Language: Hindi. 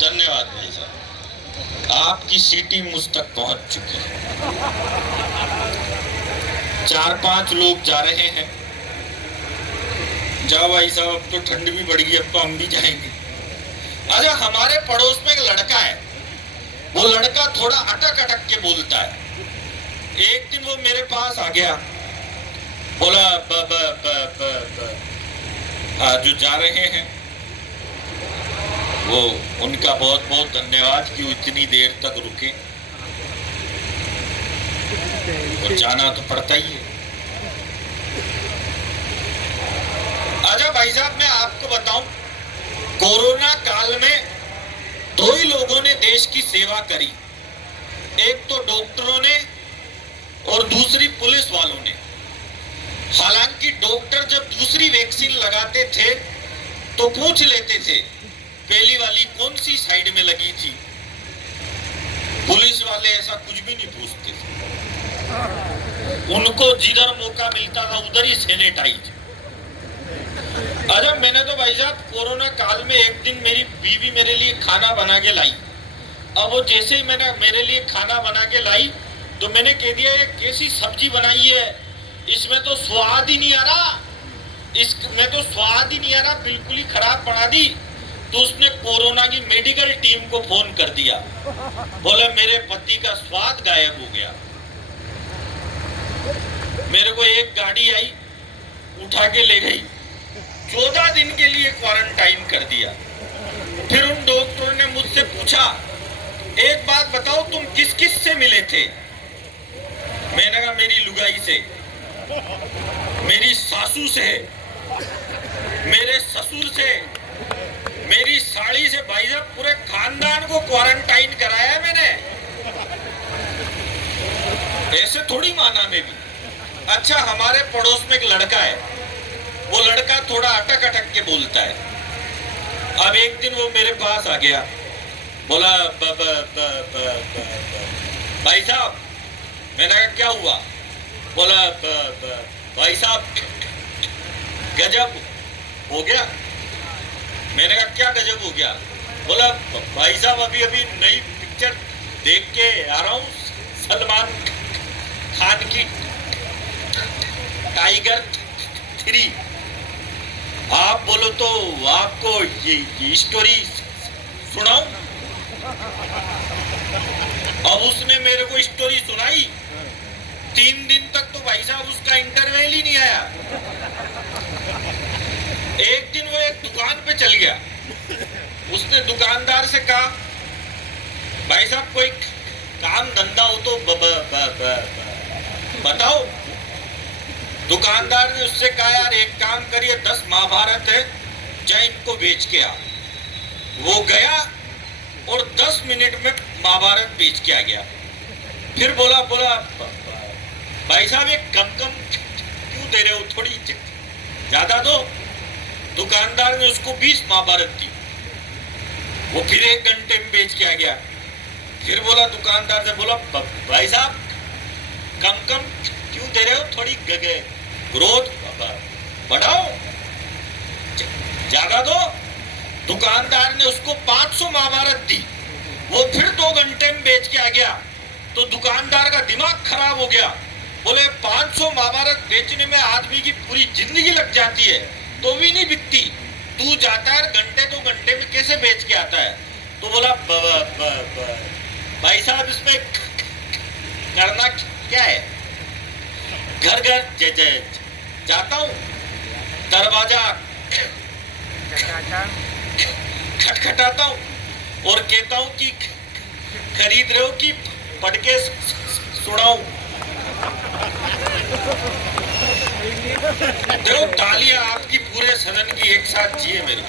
धन्यवाद भाई साहब, आपकी सीटी मुझ तक पहुंच चुकी है। 4-5 लोग जा रहे हैं। जाओ भाई साहब, अब तो ठंड भी बढ़ गई, अब तो हम भी जाएंगे। अच्छा, हमारे पड़ोस में एक लड़का है, वो लड़का थोड़ा अटक अटक के बोलता है। एक दिन वो मेरे पास आ गया, बोला ब ब ब ब ब जो जा रहे हैं वो उनका बहुत बहुत धन्यवाद कि वो इतनी देर तक रुके, और जाना तो पड़ता ही है। अच्छा भाई साहब, मैं आपको बताऊं, कोरोना काल में 2 ही लोगों ने देश की सेवा करी, एक तो डॉक्टरों ने और दूसरी पुलिस वालों ने। हालांकि डॉक्टर जब दूसरी वैक्सीन लगाते थे तो पूछ लेते थे पहली वाली कौन सी साइड में लगी थी, पुलिस वाले ऐसा कुछ भी नहीं पूछते थे, उनको जिधर मौका मिलता था उधर ही सैनिटाइज। अरे मैंने तो भाई साहब कोरोना काल में एक दिन मेरी बीवी मेरे लिए खाना बना के लाई। अब वो जैसे ही मैंने मेरे लिए खाना बना के लाई तो मैंने कह दिया ये कैसी सब्जी बनाई है, इसमें तो स्वाद ही नहीं आ रहा, इसमें तो स्वाद ही नहीं आ रहा, बिल्कुल ही खराब बना दी। तो उसने कोरोना की मेडिकल टीम को फोन कर दिया, बोला मेरे पति का स्वाद गायब हो गया। मेरे को एक गाड़ी आई, उठा के ले गई, 14 दिन के लिए क्वारंटाइन कर दिया। फिर उन डॉक्टरों ने मुझसे पूछा, एक बात बताओ तुम किस किस से मिले थे? मैंने कहा मेरी लुगाई से, मेरी सासू से, मेरे ससुर से, मेरी साड़ी से। भाई साहब पूरे खानदान को क्वारंटाइन कराया मैंने, ऐसे थोड़ी माना मैं भी। अच्छा, हमारे पड़ोस में एक लड़का है, वो लड़का थोड़ा अटक अटक के बोलता है। अब एक दिन वो मेरे पास आ गया, बोला ब ब ब ब ब भाई साहब। मैंने कहा क्या हुआ? बोला भाई साहब गजब हो गया। मैंने कहा क्या गजब हो गया? बोला भाई साहब अभी अभी नई पिक्चर देख के आ रहा हूँ, सलमान खान की टाइगर 3। आप बोलो तो आपको ये स्टोरी सुनाऊं? अब उसने मेरे को स्टोरी सुनाई, 3 दिन तक तो भाई साहब उसका इंटरवल ही नहीं आया। एक दिन वो एक दुकान पे चल गया, उसने दुकानदार से कहा भाई साहब कोई काम धंधा हो तो बताओ। दुकानदार ने उससे कहा यार एक काम करिए, 10 महाभारत है, जाए इनको बेच के आ। वो गया और 10 मिनट में महाभारत बेच के आ गया। फिर बोला भाई साहब एक कम क्यों दे रहे हो, थोड़ी ज्यादा दो। दुकानदार ने उसको 20 महाभारत दी, वो फिर 1 घंटे में बेच के आ गया। फिर बोला दुकानदार से, बोला भाई साहब कम क्यों दे रहे हो, थोड़ी ग्रोथ बढ़ाओ, ज्यादा दो। दुकानदार ने उसको 500 महाभारत दी, वो फिर 2 घंटे में बेच के आ गया। तो दुकानदार का दिमाग खराब हो गया, बोले 500 महाभारत बेचने में आदमी की पूरी जिंदगी लग जाती है तो भी नहीं बिकती, तू जाता है घंटे 2 घंटे में कैसे बेच के आता है? तो बोला भाई साहब इसमें करना क्या है, घर घर जाता हूँ, दरवाजा खटखटाता हूँ और कहता हूँ कि खरीद रहे हो कि पढ़ के सुनाऊं? देखो तालियां आपकी पूरे सदन की एक साथ जिए मेरे।